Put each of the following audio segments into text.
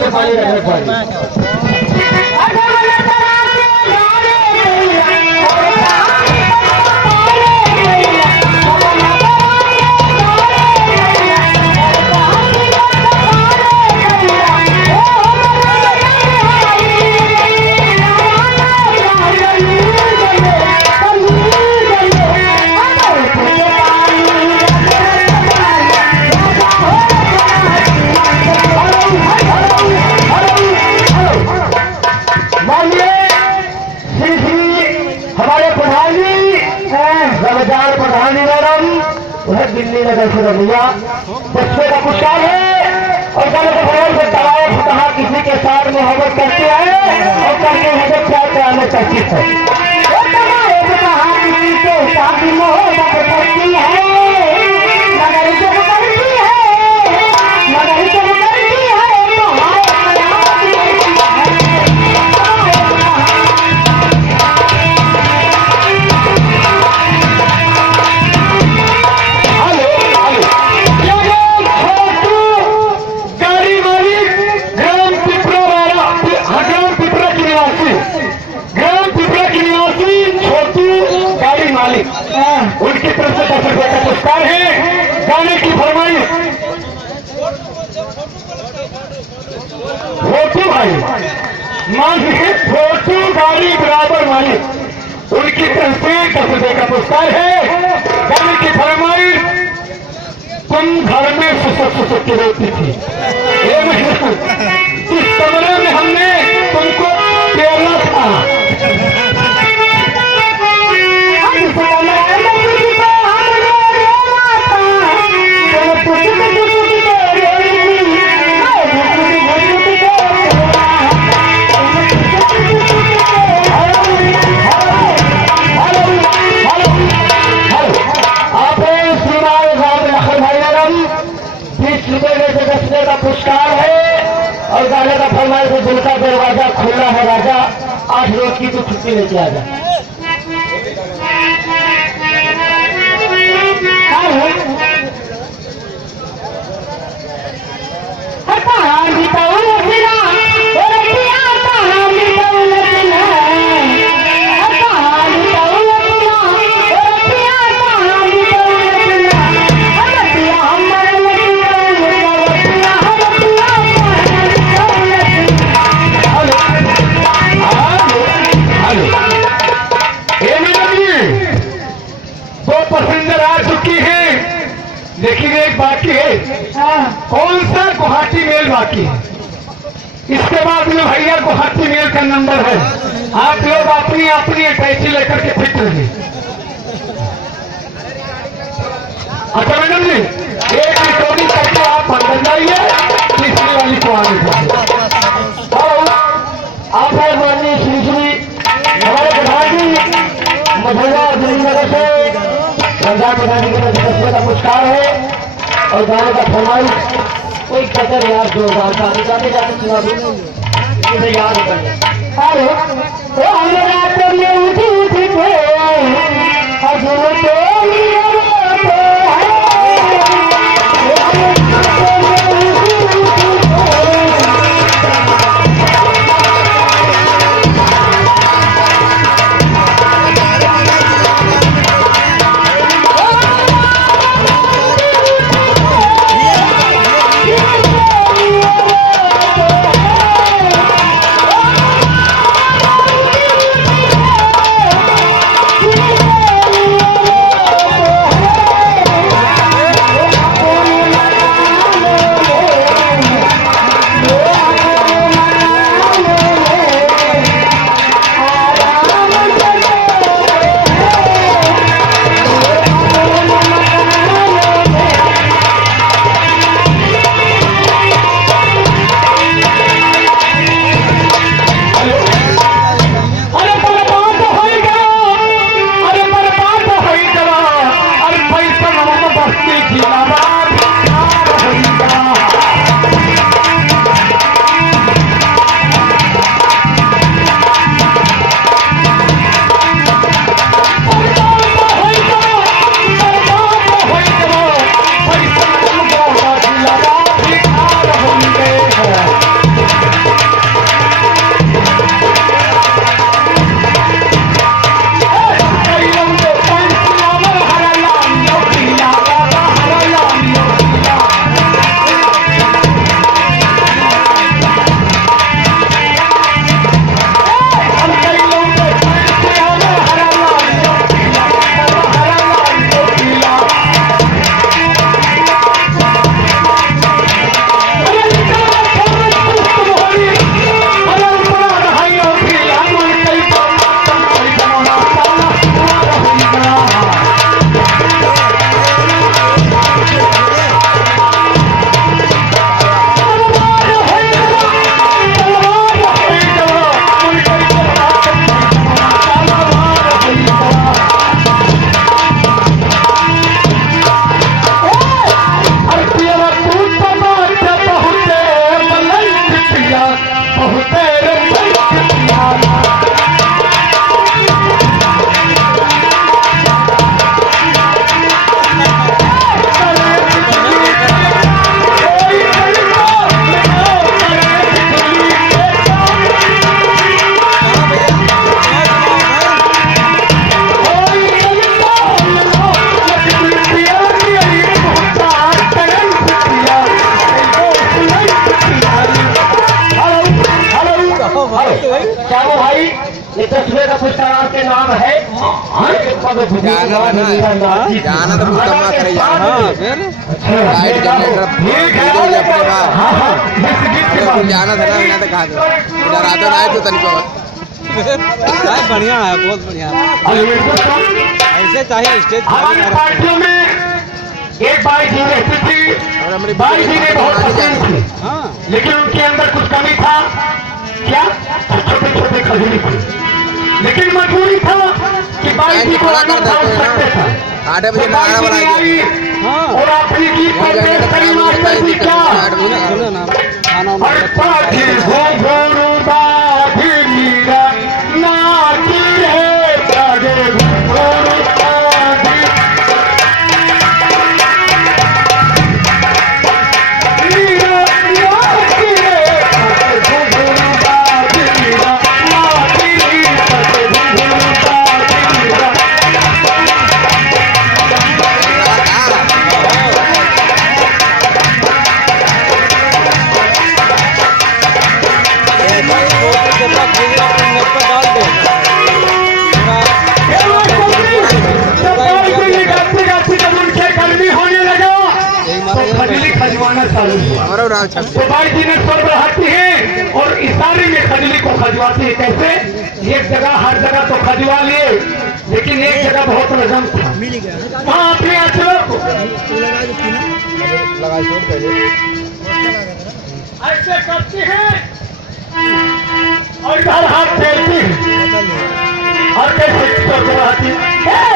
के पानी रखने पानी दिल्ली नगर से रमिया बच्चे का पुरस्कार है और कहा किसी के साथ मोहब्बत करते हैं और करके मुझे प्यार कराने करती है किसी के साथ मोहब्बत करती है मगर जब करती है मगर जब करती है उनकी तरफ से 10 रुपए का पुरस्कार है। गाने की फरमाइश फोटू भाई मालिक फोटू गाड़ी बराबर मालिक उनकी तरफ से 10 रुपए का पुरस्कार है। गाने की फरमाइश तुम घर में सुसक के रहती थी इस कमरे में हमने तुमको प्यारा था का पुरस्कार है और गाने का फरमाइश है दिल का दरवाजा खुला है राजा 8 रोज की तो छुट्टी लेके आ जा लेकिन एक बाकी है कौन सा गुवाहाटी मेल बाकी है इसके बाद में भैया गुवाहाटी मेल का नंबर है आप लोग अपनी अपनी टैक्सी लेकर के फिट रहिए। अच्छा मैडम जी एक रिकॉर्डी करके आप अंदर जाइए तीसरी वाली को आने चाहिए और आप है माननीय श्री श्री हमारे प्रधान जी मधुरा दिल्ली नगर से रमजान प्रधानी के बच्चे का पुरस्कार है और गाने का फरमाइश कोई कदर यार जो जाते जाते जाते याद ये 10वें का पुरस्कार आपके नाम है। जाना तो मुकम्मा करे लाइट जाना था ना मैंने तो कहा इधर आते ना तो तनिको बढ़िया है, बहुत बढ़िया ऐसे चाहिए स्टेज। हमारी पार्टियों में एक बाई जी रहती थी, बाई जी ने बहुत पसंद थी, लेकिन उनके अंदर कुछ कमी था। क्या? छोटे छोटे खजूरी थे, लेकिन मजबूरी था कि बाई जी को आना था उस सकते था। 8 बजे खाना बनाएंगे और अपनी गीत पर पेश करी मास्टर जी क्या और पाठी घोरू बाधी मीरा नाची है तागे घोरू बाधी मीरा नाची है तागे घोरू बाधी मीरा नाची है तागे घोरू बाधी मीरा। खजली खजवाना चालू हुआ तो बाई जी ने स्वर बढ़ाती है और इशारे में खजली को खजवाती है। कैसे? एक जगह हर जगह तो खजवा लिए, लेकिन एक जगह बहुत रजम था वहाँ अपने आचरण को ऐसे करती है और इधर हाथ फेरती है और कैसे स्वर बढ़ाती है।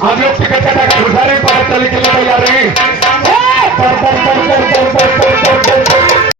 आप लोग टिकट कटा कर घुसा रहे हैं, पता चले के लिए जा रहे हैं।